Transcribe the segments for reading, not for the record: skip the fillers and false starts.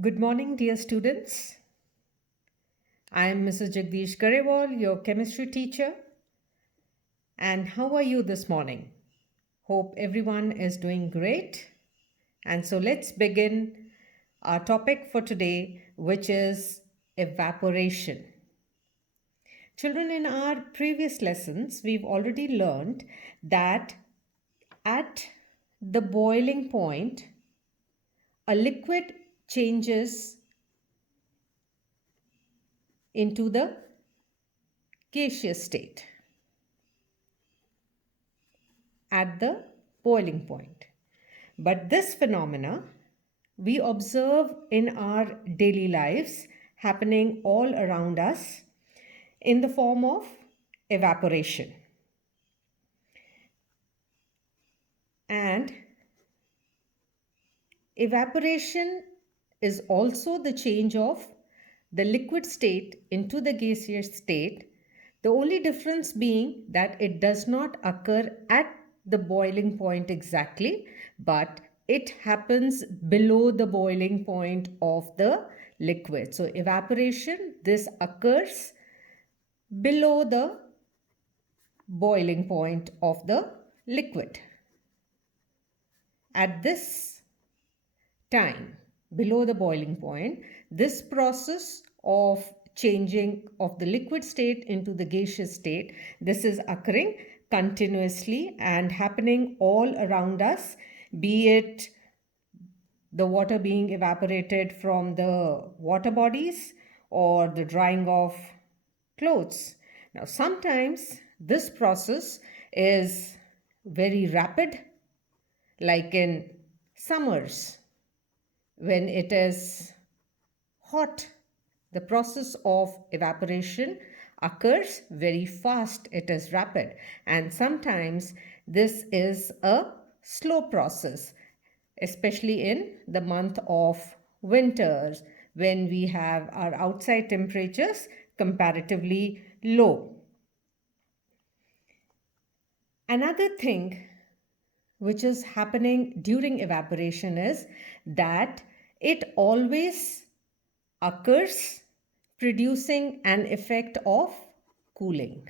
Good morning, dear students. I am Mrs. Jagdish Garewal, your chemistry teacher. And how are you this morning? Hope everyone is doing great. And so let's begin our topic for today, which is evaporation. Children, in our previous lessons, we've already learned that at the boiling point, a liquid changes into the gaseous state at the boiling point. But this phenomena we observe in our daily lives happening all around us in the form of evaporation. And evaporation is also the change of the liquid state into the gaseous state, the only difference being that it does not occur at the boiling point exactly, but it happens below the boiling point of the liquid. So evaporation, this occurs below the boiling point of the liquid. At this time below the boiling point, this process of changing of the liquid state into the gaseous state, this is occurring continuously and happening all around us, be it the water being evaporated from the water bodies or the drying of clothes. Now, sometimes this process is very rapid, like in summers when it is hot. The process of evaporation occurs very fast, it is rapid, and sometimes this is a slow process, especially in the month of winters when we have our outside temperatures comparatively low. Another thing which is happening during evaporation is that it always occurs producing an effect of cooling.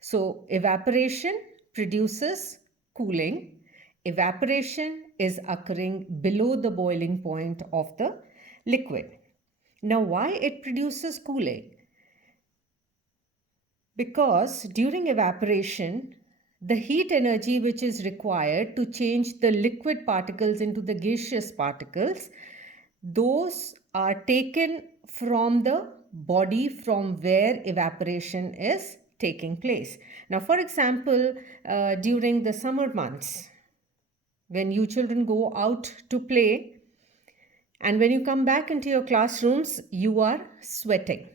So evaporation produces cooling. Evaporation is occurring below the boiling point of the liquid. Now, why it produces cooling? Because during evaporation, the heat energy which is required to change the liquid particles into the gaseous particles, those are taken from the body from where evaporation is taking place. Now, for example, during the summer months, when you children go out to play, and when you come back into your classrooms, you are sweating.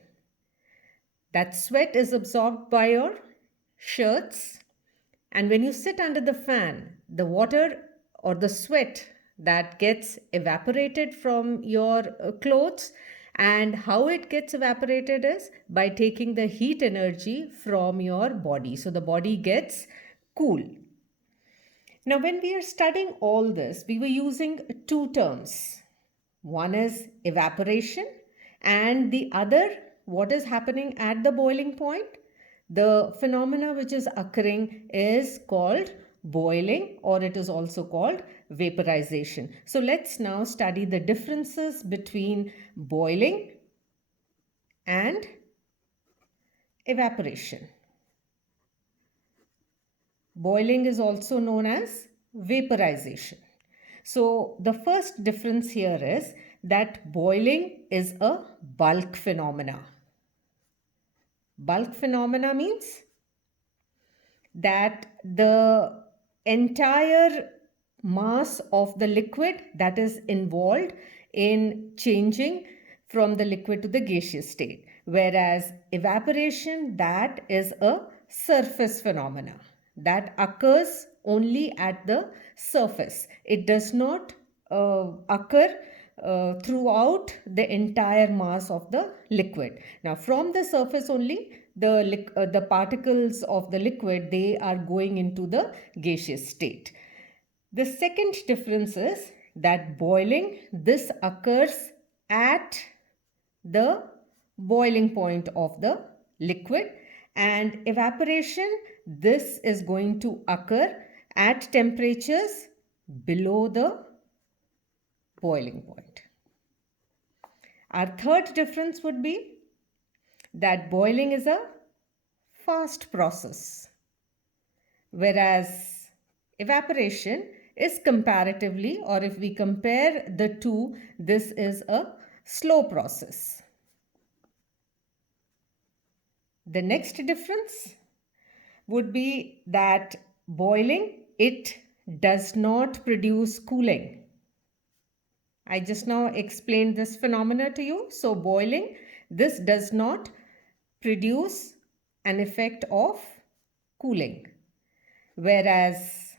That sweat is absorbed by your shirts, and when you sit under the fan, the water or the sweat that gets evaporated from your clothes, and how it gets evaporated is by taking the heat energy from your body. So the body gets cool. Now, when we are studying all this, we were using two terms. One is evaporation, and the other, what is happening at the boiling point? The phenomena which is occurring is called boiling, or it is also called vaporization. So let's now study the differences between boiling and evaporation. Boiling is also known as vaporization. So the first difference here is that boiling is a bulk phenomena. Bulk phenomena means that the entire mass of the liquid that is involved in changing from the liquid to the gaseous state, whereas evaporation, that is a surface phenomena that occurs only at the surface. It does not occur throughout the entire mass of the liquid. Now, from the surface only, the particles of the liquid, they are going into the gaseous state. The second difference is that boiling, this occurs at the boiling point of the liquid, and evaporation, this is going to occur at temperatures below the boiling point. Our third difference would be that boiling is a fast process, whereas evaporation is comparatively, or if we compare the two, this is a slow process. The next difference would be that boiling, it does not produce cooling. I just now explained this phenomena to you. So boiling, this does not produce an effect of cooling, whereas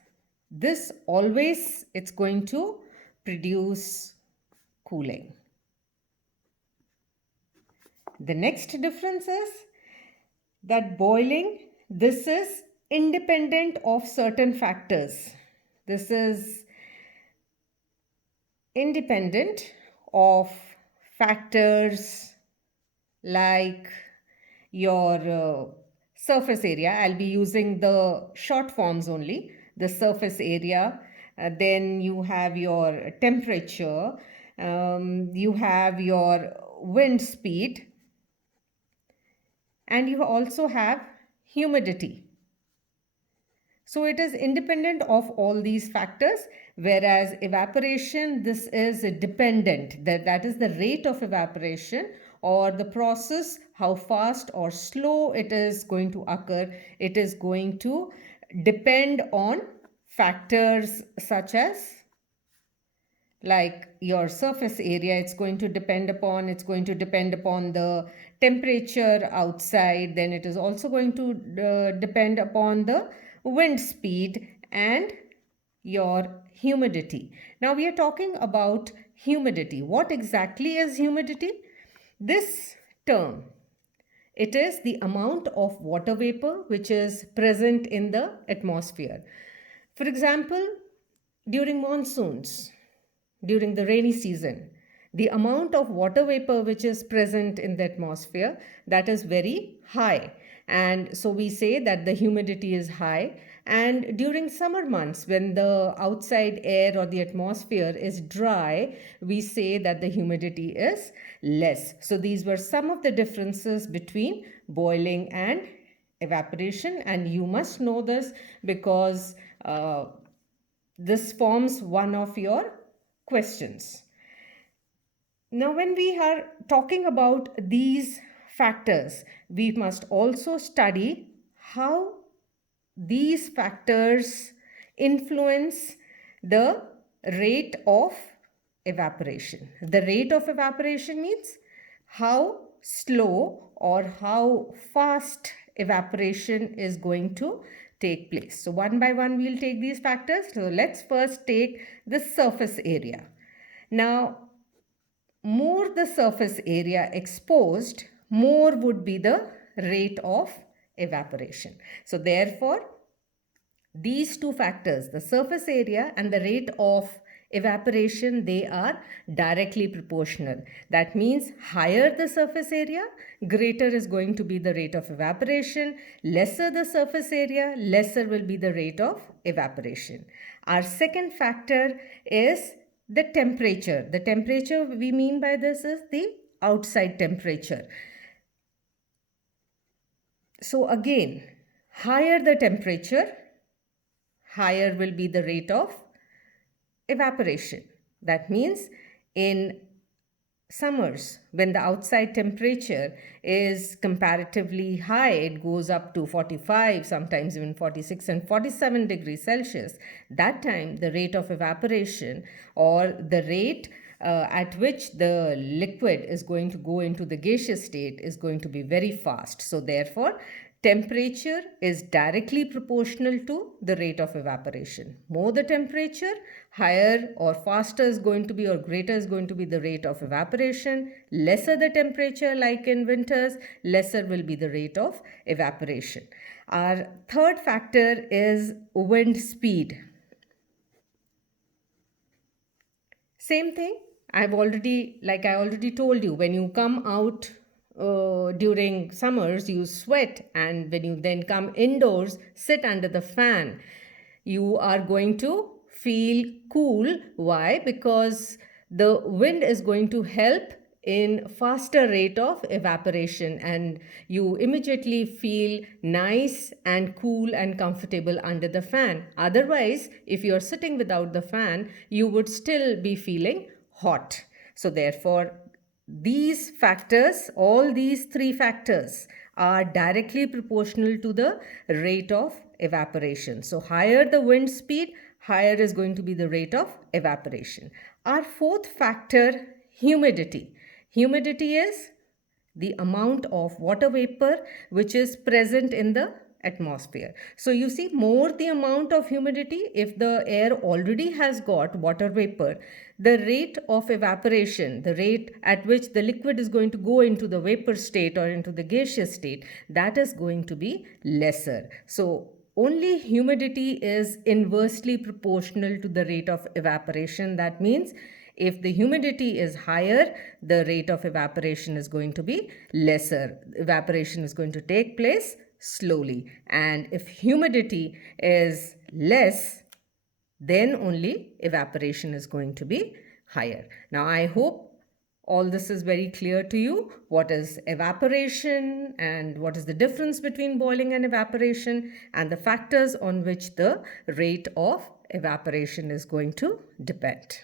this always, it's going to produce cooling. The next difference is that boiling, this is independent of certain factors. This is independent of factors like your surface area. I'll be using the short forms only. The surface area, then you have your temperature, you have your wind speed, and you also have humidity. So it is independent of all these factors, whereas evaporation, this is dependent. That is the rate of evaporation or the process, how fast or slow it is going to occur. It is going to depend on factors such as like your surface area. It's going to depend upon the temperature outside. Then it is also going to depend upon the wind speed and your humidity. Now we are talking about humidity. What exactly is humidity? This term, it is the amount of water vapor which is present in the atmosphere. For example, during monsoons, during the rainy season, the amount of water vapor which is present in the atmosphere, that is very high, and so we say that the humidity is high. And during summer months, when the outside air or the atmosphere is dry, we say that the humidity is less. So these were some of the differences between boiling and evaporation, and you must know this because this forms one of your questions. Now, when we are talking about these factors, we must also study how these factors influence the rate of evaporation. The rate of evaporation means how slow or how fast evaporation is going to take place. So one by one we'll take these factors. So let's first take the surface area. Now, more the surface area exposed, more would be the rate of evaporation. So therefore, these two factors, the surface area and the rate of evaporation, they are directly proportional. That means higher the surface area, greater is going to be the rate of evaporation. Lesser the surface area, lesser will be the rate of evaporation. Our second factor is the temperature. The temperature we mean by this is the outside temperature. So again, higher the temperature, higher will be the rate of evaporation. That means in summers, when the outside temperature is comparatively high, it goes up to 45, sometimes even 46 and 47 degrees Celsius. That time, the rate of evaporation or the rate at which the liquid is going to go into the gaseous state is going to be very fast. So therefore, temperature is directly proportional to the rate of evaporation. More the temperature, higher or faster is going to be or greater is going to be the rate of evaporation. Lesser the temperature, like in winters, lesser will be the rate of evaporation. Our third factor is wind speed. Same thing, like I already told you, when you come out during summers, you sweat, and when you then come indoors, sit under the fan, you are going to feel cool. Why? Because the wind is going to help in faster rate of evaporation, and you immediately feel nice and cool and comfortable under the fan. Otherwise, if you're sitting without the fan, you would still be feeling hot. So therefore, these factors, all these three factors, are directly proportional to the rate of evaporation. So higher the wind speed, higher is going to be the rate of evaporation. Our fourth factor, humidity. Humidity is the amount of water vapor which is present in the atmosphere. So you see, more the amount of humidity, if the air already has got water vapor, the rate of evaporation, the rate at which the liquid is going to go into the vapor state or into the gaseous state, that is going to be lesser. So only humidity is inversely proportional to the rate of evaporation. That means if the humidity is higher, the rate of evaporation is going to be lesser. Evaporation is going to take place slowly. And if humidity is less, then only evaporation is going to be higher. Now, I hope all this is very clear to you. What is evaporation and what is the difference between boiling and evaporation, and the factors on which the rate of evaporation is going to depend.